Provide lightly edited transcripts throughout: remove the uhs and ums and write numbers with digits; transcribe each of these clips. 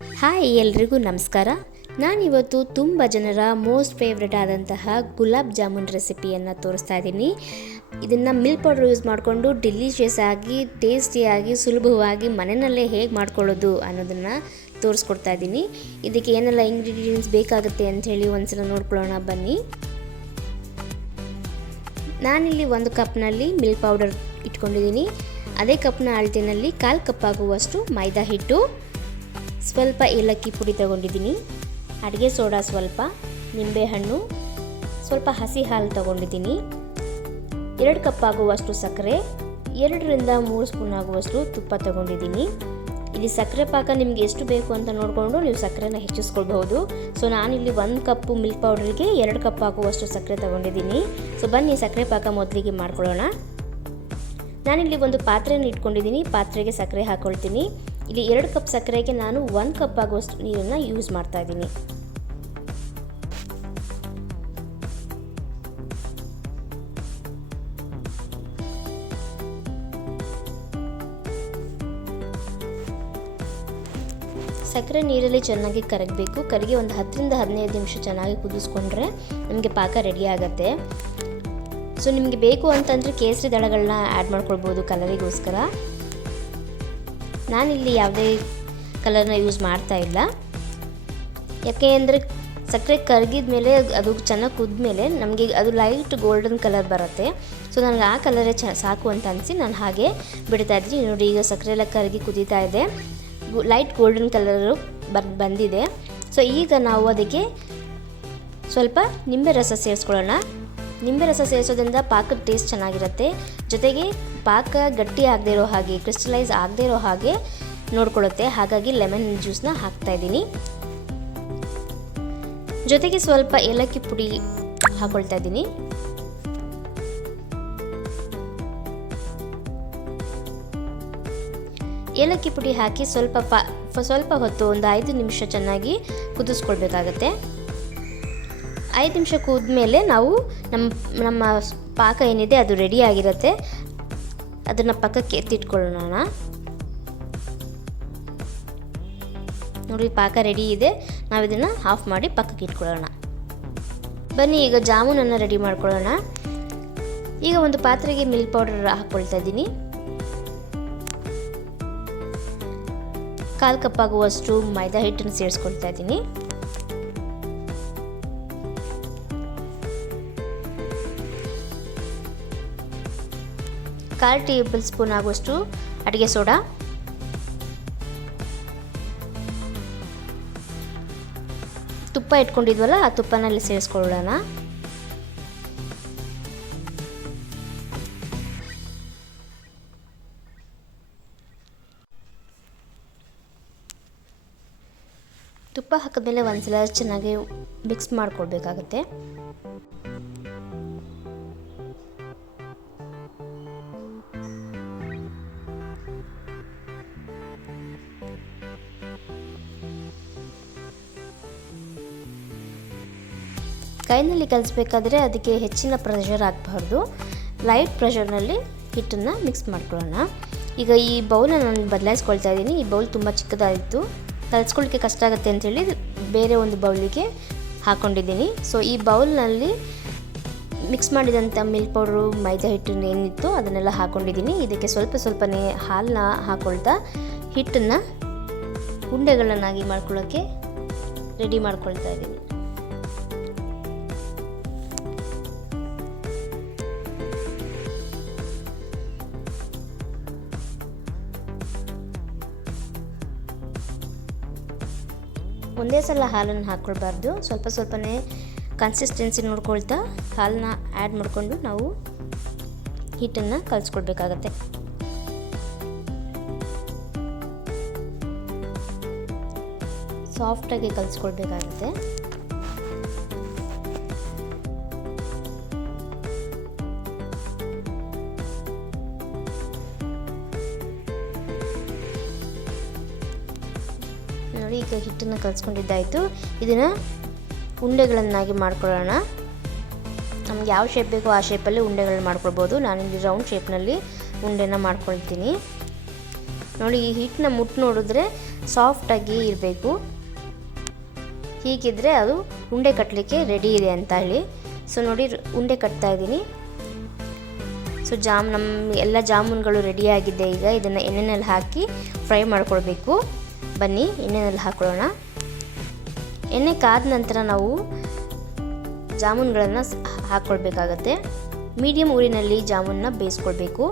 Hi ಎಲ್ರಿಗೂ ನಮಸ್ಕಾರ. ನಾನಿವತ್ತು ತುಂಬ ಜನರ ಮೋಸ್ಟ್ ಫೇವ್ರೆಟ್ ಆದಂತಹ ಗುಲಾಬ್ ಜಾಮೂನ್ ರೆಸಿಪಿಯನ್ನು ತೋರಿಸ್ತಾ ಇದ್ದೀನಿ. ಇದನ್ನು ಮಿಲ್ಕ್ ಪೌಡರ್ ಯೂಸ್ ಮಾಡಿಕೊಂಡು ಡಿಲಿಷಿಯಸ್ ಆಗಿ ಟೇಸ್ಟಿಯಾಗಿ ಸುಲಭವಾಗಿ ಮನೆಯಲ್ಲೇ ಹೇಗೆ ಮಾಡ್ಕೊಳ್ಳೋದು ಅನ್ನೋದನ್ನು ತೋರಿಸ್ಕೊಡ್ತಾ ಇದ್ದೀನಿ. ಇದಕ್ಕೆ ಏನೆಲ್ಲ ಇಂಗ್ರೀಡಿಯೆಂಟ್ಸ್ ಬೇಕಾಗುತ್ತೆ ಅಂಥೇಳಿ ಒಂದ್ಸಲ ನೋಡ್ಕೊಳ್ಳೋಣ ಬನ್ನಿ. ನಾನಿಲ್ಲಿ 1 ಕಪ್ನಲ್ಲಿ ಮಿಲ್ಕ್ ಪೌಡರ್ ಇಟ್ಕೊಂಡಿದ್ದೀನಿ. ಅದೇ ಕಪ್ನ ಅಳತೆಯಲ್ಲಿ 1/4 ಕಪ್ ಆಗುವಷ್ಟು ಮೈದಾ ಹಿಟ್ಟು, ಸ್ವಲ್ಪ ಏಲಕ್ಕಿ ಪುಡಿ ತಗೊಂಡಿದ್ದೀನಿ, ಅಡುಗೆ ಸೋಡಾ ಸ್ವಲ್ಪ, ನಿಂಬೆಹಣ್ಣು, ಸ್ವಲ್ಪ ಹಸಿ ಹಾಲು ತಗೊಂಡಿದ್ದೀನಿ, 2 ಕಪ್ ಆಗುವಷ್ಟು ಸಕ್ಕರೆ, 2 ರಿಂದ 3 ಸ್ಪೂನ್ ಆಗುವಷ್ಟು ತುಪ್ಪ ತಗೊಂಡಿದ್ದೀನಿ. ಇಲ್ಲಿ ಸಕ್ಕರೆ ಪಾಕ ನಿಮಗೆ ಎಷ್ಟು ಬೇಕು ಅಂತ ನೋಡಿಕೊಂಡು ನೀವು ಸಕ್ಕರೆನ ಹೆಚ್ಚಿಸ್ಕೊಳ್ಬಹುದು. ಸೊ ನಾನಿಲ್ಲಿ 1 ಕಪ್ಪು ಮಿಲ್ಕ್ ಪೌಡರ್ಗೆ 2 ಕಪ್ ಆಗುವಷ್ಟು ಸಕ್ಕರೆ ತಗೊಂಡಿದ್ದೀನಿ. ಸೊ ಬನ್ನಿ ಸಕ್ಕರೆ ಪಾಕ ಮೊದಲಿಗೆ ಮಾಡ್ಕೊಳ್ಳೋಣ. ನಾನಿಲ್ಲಿ ಒಂದು ಪಾತ್ರೆಯನ್ನು ಇಟ್ಕೊಂಡಿದ್ದೀನಿ. ಪಾತ್ರೆಗೆ ಸಕ್ಕರೆ ಹಾಕ್ಕೊಳ್ತೀನಿ. ಇಲ್ಲಿ 2 ಕಪ್ ಸಕ್ಕರೆಗೆ ನಾನು 1 ಕಪ್ ಆಗುವಷ್ಟು ನೀರನ್ನು ಯೂಸ್ ಮಾಡ್ತಾ ಇದ್ದೀನಿ. ಸಕ್ಕರೆ ನೀರಲ್ಲಿ ಚೆನ್ನಾಗಿ ಕರಗಬೇಕು. ಕರಗಿ ಒಂದು 10 ರಿಂದ 15 ನಿಮಿಷ ಚೆನ್ನಾಗಿ ಕುದಿಸ್ಕೊಂಡ್ರೆ ನಮಗೆ ಪಾಕ ರೆಡಿ ಆಗುತ್ತೆ. ಸೊ ನಿಮಗೆ ಬೇಕು ಅಂತಂದರೆ ಕೇಸರಿ ದಳಗಳನ್ನ ಆ್ಯಡ್ ಮಾಡ್ಕೊಳ್ಬೋದು ಕಲರಿಗೋಸ್ಕರ. ನಾನಿಲ್ಲಿ ಯಾವುದೇ ಕಲರ್ನ ಯೂಸ್ ಮಾಡ್ತಾ ಇಲ್ಲ. ಯಾಕೆ ಅಂದರೆ ಸಕ್ಕರೆ ಕರಗಿದ ಮೇಲೆ ಅದು ಚೆನ್ನಾಗಿ ಕುದ್ಮೇಲೆ ನಮಗೆ ಅದು ಲೈಟ್ ಗೋಲ್ಡನ್ ಕಲರ್ ಬರುತ್ತೆ. ಸೊ ನನಗೆ ಆ ಕಲರೇ ಸಾಕು ಅಂತ ಅನಿಸಿ ನಾನು ಹಾಗೆ ಬಿಡ್ತಾ ಇದ್ದೀನಿ. ನೋಡಿ, ಈಗ ಸಕ್ಕರೆ ಎಲ್ಲ ಕರಗಿ ಕುದೀತಾ ಇದೆ, ಲೈಟ್ ಗೋಲ್ಡನ್ ಕಲರು ಬಂದಿದೆ. ಸೊ ಈಗ ನಾವು ಅದಕ್ಕೆ ಸ್ವಲ್ಪ ನಿಂಬೆ ರಸ ಸೇರಿಸ್ಕೊಳ್ಳೋಣ. ನಿಂಬೆ ರಸ ಸೇರಿಸೋದ್ರಿಂದ ಪಾಕದ ಟೇಸ್ಟ್ ಚೆನ್ನಾಗಿರುತ್ತೆ. ಜೊತೆಗೆ ಪಾಕ ಗಟ್ಟಿ ಆಗದೆ ಇರೋ ಹಾಗೆ, ಕ್ರಿಸ್ಟಲೈಸ್ ಆಗದೆ ಇರೋ ಹಾಗೆ ನೋಡ್ಕೊಳ್ಳುತ್ತೆ. ಹಾಗಾಗಿ ಲೆಮನ್ ಜ್ಯೂಸ್ನ ಹಾಕ್ತಾ ಇದ್ದೀನಿ. ಜೊತೆಗೆ ಸ್ವಲ್ಪ ಏಲಕ್ಕಿ ಪುಡಿ ಹಾಕೊಳ್ತಾ ಇದ್ದೀನಿ. ಏಲಕ್ಕಿ ಪುಡಿ ಹಾಕಿ ಸ್ವಲ್ಪ ಹೊತ್ತು ಒಂದು 5 ನಿಮಿಷ ಚೆನ್ನಾಗಿ ಕುದಿಸ್ಕೊಳ್ಬೇಕಾಗತ್ತೆ. 5 ನಿಮಿಷ ಕುದ್ಮೇಲೆ ನಾವು ನಮ್ಮ ಪಾಕ ಏನಿದೆ ಅದು ರೆಡಿ ಆಗಿರುತ್ತೆ. ಅದನ್ನು ಪಕ್ಕಕ್ಕೆ ಎತ್ತಿಟ್ಕೊಳ್ಳೋಣ. ನೋಡಿ, ಪಾಕ ರೆಡಿ ಇದೆ. ನಾವು ಇದನ್ನು ಆಫ್ ಮಾಡಿ ಪಕ್ಕಕ್ಕೆ ಇಟ್ಕೊಳ್ಳೋಣ. ಬನ್ನಿ ಈಗ ಜಾಮೂನನ್ನು ರೆಡಿ ಮಾಡ್ಕೊಳ್ಳೋಣ. ಈಗ ಒಂದು ಪಾತ್ರೆಗೆ ಮಿಲ್ಕ್ ಪೌಡರ್ ಹಾಕ್ಕೊಳ್ತಾ ಇದ್ದೀನಿ. 1/4 ಕಪ್ ಆಗುವಷ್ಟು ಮೈದಾ ಹಿಟ್ಟನ್ನು ಸೇರಿಸ್ಕೊಳ್ತಾ ಇದ್ದೀನಿ. ಕಾಲು ಟೇಬಲ್ ಸ್ಪೂನ್ ಆಗುವಷ್ಟು ಅಡುಗೆ ಸೋಡಾ, ತುಪ್ಪ ಇಟ್ಕೊಂಡಿದ್ವಲ್ಲ ಆ ತುಪ್ಪನಲ್ಲಿ ಸೇರಿಸ್ಕೊಳ್ಳೋಣ. ತುಪ್ಪ ಹಾಕಿದ್ಮೇಲೆ ಒಂದ್ಸಲ ಚೆನ್ನಾಗಿ ಮಿಕ್ಸ್ ಮಾಡ್ಕೊಳ್ಬೇಕಾಗತ್ತೆ. ಕೈನಲ್ಲಿ ಕಲಿಸ್ಬೇಕಾದ್ರೆ ಅದಕ್ಕೆ ಹೆಚ್ಚಿನ ಪ್ರೆಷರ್ ಹಾಕಬಾರ್ದು. ಲೈಟ್ ಪ್ರೆಷರ್ನಲ್ಲಿ ಹಿಟ್ಟನ್ನು ಮಿಕ್ಸ್ ಮಾಡ್ಕೊಳ್ಳೋಣ. ಈಗ ಈ ಬೌಲನ್ನು ನಾನು ಬದಲಾಯಿಸ್ಕೊಳ್ತಾ ಇದ್ದೀನಿ. ಈ ಬೌಲ್ ತುಂಬ ಚಿಕ್ಕದಾಗಿತ್ತು, ಕಲಿಸ್ಕೊಳ್ಳಿಕ್ಕೆ ಕಷ್ಟ ಆಗುತ್ತೆ ಅಂಥೇಳಿ ಬೇರೆ ಒಂದು ಬೌಲಿಗೆ ಹಾಕ್ಕೊಂಡಿದ್ದೀನಿ. ಸೊ ಈ ಬೌಲ್ನಲ್ಲಿ ಮಿಕ್ಸ್ ಮಾಡಿದಂಥ ಮಿಲ್ಕ್ ಪೌಡ್ರು, ಮೈದಾ ಹಿಟ್ಟನ್ನು ಏನಿತ್ತು ಅದನ್ನೆಲ್ಲ ಹಾಕ್ಕೊಂಡಿದ್ದೀನಿ. ಇದಕ್ಕೆ ಸ್ವಲ್ಪನೇ ಹಾಲನ್ನ ಹಾಕ್ಕೊಳ್ತಾ ಹಿಟ್ಟನ್ನು ಉಂಡೆಗಳನ್ನಾಗಿ ಮಾಡ್ಕೊಳ್ಳೋಕ್ಕೆ ರೆಡಿ ಮಾಡ್ಕೊಳ್ತಾ ಇದ್ದೀನಿ. ಒಂದೇ ಸಲ ಹಾಲನ್ನು ಹಾಕ್ಕೊಳ್ಬಾರ್ದು. ಸ್ವಲ್ಪನೇ ಕನ್ಸಿಸ್ಟೆನ್ಸಿ ನೋಡ್ಕೊಳ್ತಾ ಹಾಲನ್ನ ಆ್ಯಡ್ ಮಾಡಿಕೊಂಡು ನಾವು ಹಿಟ್ಟನ್ನು ಕಲಿಸ್ಕೊಳ್ಬೇಕಾಗತ್ತೆ. ಸಾಫ್ಟಾಗಿ ಕಲಿಸ್ಕೊಳ್ಬೇಕಾಗತ್ತೆ. ನೋಡಿ, ಈಗ ಹಿಟ್ಟನ್ನು ಕಲಿಸ್ಕೊಂಡಿದ್ದಾಯಿತು. ಇದನ್ನು ಉಂಡೆಗಳನ್ನಾಗಿ ಮಾಡ್ಕೊಳ್ಳೋಣ. ನಮ್ಗೆ ಯಾವ ಶೇಪ್ ಬೇಕೋ ಆ ಶೇಪಲ್ಲಿ ಉಂಡೆಗಳನ್ನ ಮಾಡ್ಕೊಳ್ಬೋದು. ನಾನಿಲ್ಲಿ ರೌಂಡ್ ಶೇಪ್ನಲ್ಲಿ ಉಂಡೆನ ಮಾಡ್ಕೊಳ್ತೀನಿ. ನೋಡಿ ಈ ಹಿಟ್ಟನ್ನ ಮುಟ್ಟು ನೋಡಿದ್ರೆ ಸಾಫ್ಟಾಗಿ ಇರಬೇಕು. ಹೀಗಿದ್ರೆ ಅದು ಉಂಡೆ ಕಟ್ಟಲಿಕ್ಕೆ ರೆಡಿ ಇದೆ ಅಂತ ಹೇಳಿ. ಸೊ ನೋಡಿ ಉಂಡೆ ಕಟ್ತಾ ಇದ್ದೀನಿ. ಸೊ ನಮ್ಮ ಎಲ್ಲ ಜಾಮೂನುಗಳು ರೆಡಿಯಾಗಿದೆ. ಈಗ ಇದನ್ನು ಎಣ್ಣೆಯಲ್ಲಿ ಹಾಕಿ ಫ್ರೈ ಮಾಡ್ಕೊಳ್ಬೇಕು. ಬನ್ನಿ ಎಣ್ಣೆಯಲ್ಲಿ ಹಾಕೊಳ್ಳೋಣ. ಎಣ್ಣೆ ಕಾದ ನಂತರ ನಾವು ಜಾಮೂನುಗಳನ್ನು ಹಾಕ್ಕೊಳ್ಬೇಕಾಗತ್ತೆ. ಮೀಡಿಯಮ್ ಊರಿನಲ್ಲಿ ಜಾಮೂನನ್ನ ಬೇಯಿಸ್ಕೊಳ್ಬೇಕು.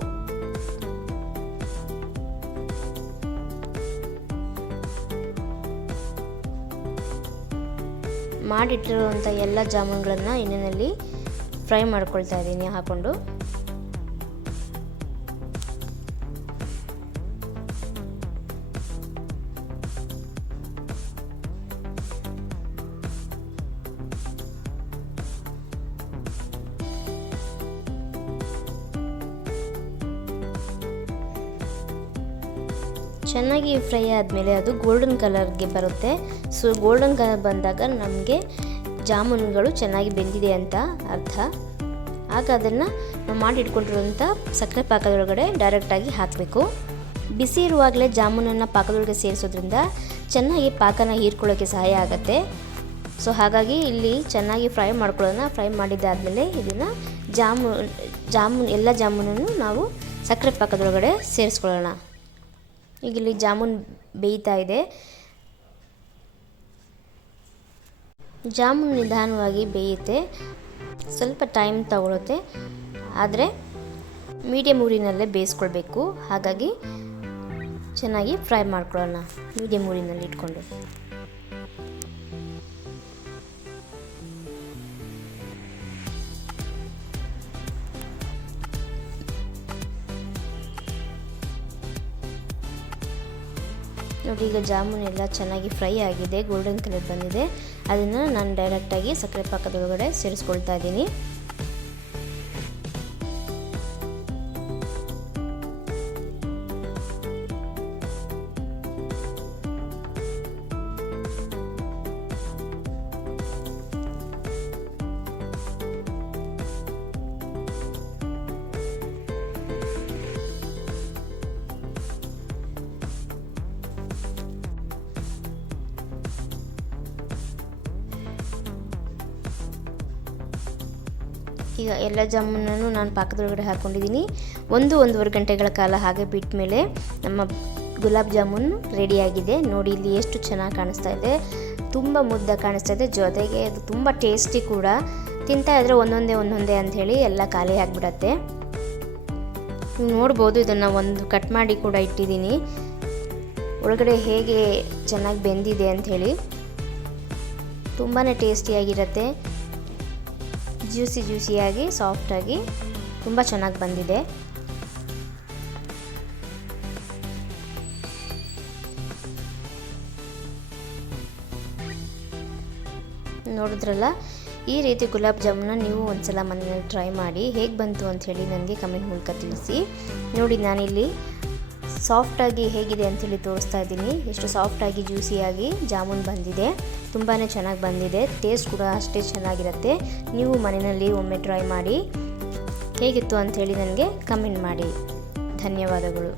ಮಾಡಿಟ್ಟಿರುವಂಥ ಎಲ್ಲ ಜಾಮೂನುಗಳನ್ನು ಎಣ್ಣೆಯಲ್ಲಿ ಫ್ರೈ ಮಾಡ್ಕೊಳ್ತಾ ಇದ್ದೀನಿ ಹಾಕ್ಕೊಂಡು. ಚೆನ್ನಾಗಿ ಫ್ರೈ ಆದಮೇಲೆ ಅದು ಗೋಲ್ಡನ್ ಕಲರ್ಗೆ ಬರುತ್ತೆ. ಸೊ ಗೋಲ್ಡನ್ ಕಲರ್ ಬಂದಾಗ ನಮಗೆ ಜಾಮೂನುಗಳು ಚೆನ್ನಾಗಿ ಬೆಂದಿದೆ ಅಂತ ಅರ್ಥ. ಆಗ ಅದನ್ನು ನಾವು ಮಾಡಿಟ್ಕೊಂಡಿರುವಂಥ ಸಕ್ಕರೆ ಪಾಕದೊಳಗಡೆ ಡೈರೆಕ್ಟಾಗಿ ಹಾಕಬೇಕು. ಬಿಸಿ ಇರುವಾಗಲೇ ಜಾಮೂನನ್ನು ಪಾಕದೊಳಗೆ ಸೇರಿಸೋದ್ರಿಂದ ಚೆನ್ನಾಗಿ ಪಾಕನ ಹೀರ್ಕೊಳ್ಳೋಕ್ಕೆ ಸಹಾಯ ಆಗುತ್ತೆ. ಸೊ ಹಾಗಾಗಿ ಇಲ್ಲಿ ಚೆನ್ನಾಗಿ ಫ್ರೈ ಮಾಡ್ಕೊಳ್ಳೋಣ. ಫ್ರೈ ಮಾಡಿದ್ದಾದಮೇಲೆ ಇದನ್ನು ಎಲ್ಲ ಜಾಮೂನನ್ನು ನಾವು ಸಕ್ಕರೆ ಪಾಕದೊಳಗಡೆ ಸೇರಿಸ್ಕೊಳ್ಳೋಣ. ಈಗ ಇಲ್ಲಿ ಜಾಮೂನು ಬೇಯ್ತಾ ಇದೆ. ಜಾಮೂನು ನಿಧಾನವಾಗಿ ಬೇಯುತ್ತೆ, ಸ್ವಲ್ಪ ಟೈಮ್ ತಗೊಳುತ್ತೆ. ಆದರೆ ಮೀಡಿಯಮ್ ಊರಿನಲ್ಲೇ ಬೇಯಿಸ್ಕೊಳ್ಬೇಕು. ಹಾಗಾಗಿ ಚೆನ್ನಾಗಿ ಫ್ರೈ ಮಾಡ್ಕೊಳ್ಳೋಣ ಮೀಡಿಯಮ್ ಊರಿನಲ್ಲಿ ಇಟ್ಕೊಂಡು. ನೋಡಿ ಈಗ ಜಾಮೂನ್ ಎಲ್ಲ ಚೆನ್ನಾಗಿ ಫ್ರೈ ಆಗಿದೆ, ಗೋಲ್ಡನ್ ಕಲರ್ ಬಂದಿದೆ. ಅದನ್ನು ನಾನು ಡೈರೆಕ್ಟಾಗಿ ಸಕ್ಕರೆ ಪಾಕದೊಳಗಡೆ ಸೇರಿಸ್ಕೊಳ್ತಾ ಇದ್ದೀನಿ. ಈಗ ಎಲ್ಲ ಜಾಮೂನನ್ನು ನಾನು ಪಾಕದೊಳಗಡೆ ಹಾಕ್ಕೊಂಡಿದ್ದೀನಿ. 1-1.5 ಗಂಟೆಗಳ ಕಾಲ ಹಾಗೆ ಬಿಟ್ಟ ಮೇಲೆ ನಮ್ಮ ಗುಲಾಬ್ ಜಾಮೂನ್ ರೆಡಿಯಾಗಿದೆ. ನೋಡಿ ಇಲ್ಲಿ ಎಷ್ಟು ಚೆನ್ನಾಗಿ ಕಾಣಿಸ್ತಾ ಇದೆ, ತುಂಬ ಮುದ್ದ ಕಾಣಿಸ್ತಾ ಇದೆ. ಜೊತೆಗೆ ಅದು ತುಂಬ ಟೇಸ್ಟಿ ಕೂಡ. ತಿಂತಾ ಇದ್ರೆ ಒಂದೊಂದೇ ಅಂಥೇಳಿ ಎಲ್ಲ ಖಾಲಿ ಆಗಿಬಿಡತ್ತೆ. ನೀವು ನೋಡ್ಬೋದು, ಇದನ್ನು ಒಂದು ಕಟ್ ಮಾಡಿ ಕೂಡ ಇಟ್ಟಿದ್ದೀನಿ. ಒಳಗಡೆ ಹೇಗೆ ಚೆನ್ನಾಗಿ ಬೆಂದಿದೆ ಅಂಥೇಳಿ. ತುಂಬಾ ಟೇಸ್ಟಿಯಾಗಿರುತ್ತೆ. ಜ್ಯೂಸಿಯಾಗಿ ಸಾಫ್ಟಾಗಿ ತುಂಬ ಚೆನ್ನಾಗಿ ಬಂದಿದೆ. ನೋಡಿದ್ರಲ್ಲ, ಈ ರೀತಿ ಗುಲಾಬ್ ಜಾಮೂನ ನೀವು ಒಂದ್ಸಲ ಮನೆಯಲ್ಲಿ ಟ್ರೈ ಮಾಡಿ. ಹೇಗೆ ಬಂತು ಅಂಥೇಳಿ ನನಗೆ ಕಮೆಂಟ್ ಮೂಲಕ ತಿಳಿಸಿ. ನೋಡಿ ನಾನಿಲ್ಲಿ ಸಾಫ್ಟಾಗಿ ಹೇಗಿದೆ ಅಂಥೇಳಿ ತೋರಿಸ್ತಾ ಇದ್ದೀನಿ. ಎಷ್ಟು ಸಾಫ್ಟಾಗಿ ಜ್ಯೂಸಿಯಾಗಿ ಜಾಮೂನ್ ಬಂದಿದೆ. ತುಂಬಾ ಚೆನ್ನಾಗಿ ಬಂದಿದೆ. ಟೇಸ್ಟ್ ಕೂಡ ಅಷ್ಟೇ ಚೆನ್ನಾಗಿರುತ್ತೆ. ನೀವು ಮನೆಯಲ್ಲಿ ಒಮ್ಮೆ ಟ್ರೈ ಮಾಡಿ. ಹೇಗಿತ್ತು ಅಂಥೇಳಿ ನನಗೆ ಕಮೆಂಟ್ ಮಾಡಿ. ಧನ್ಯವಾದಗಳು.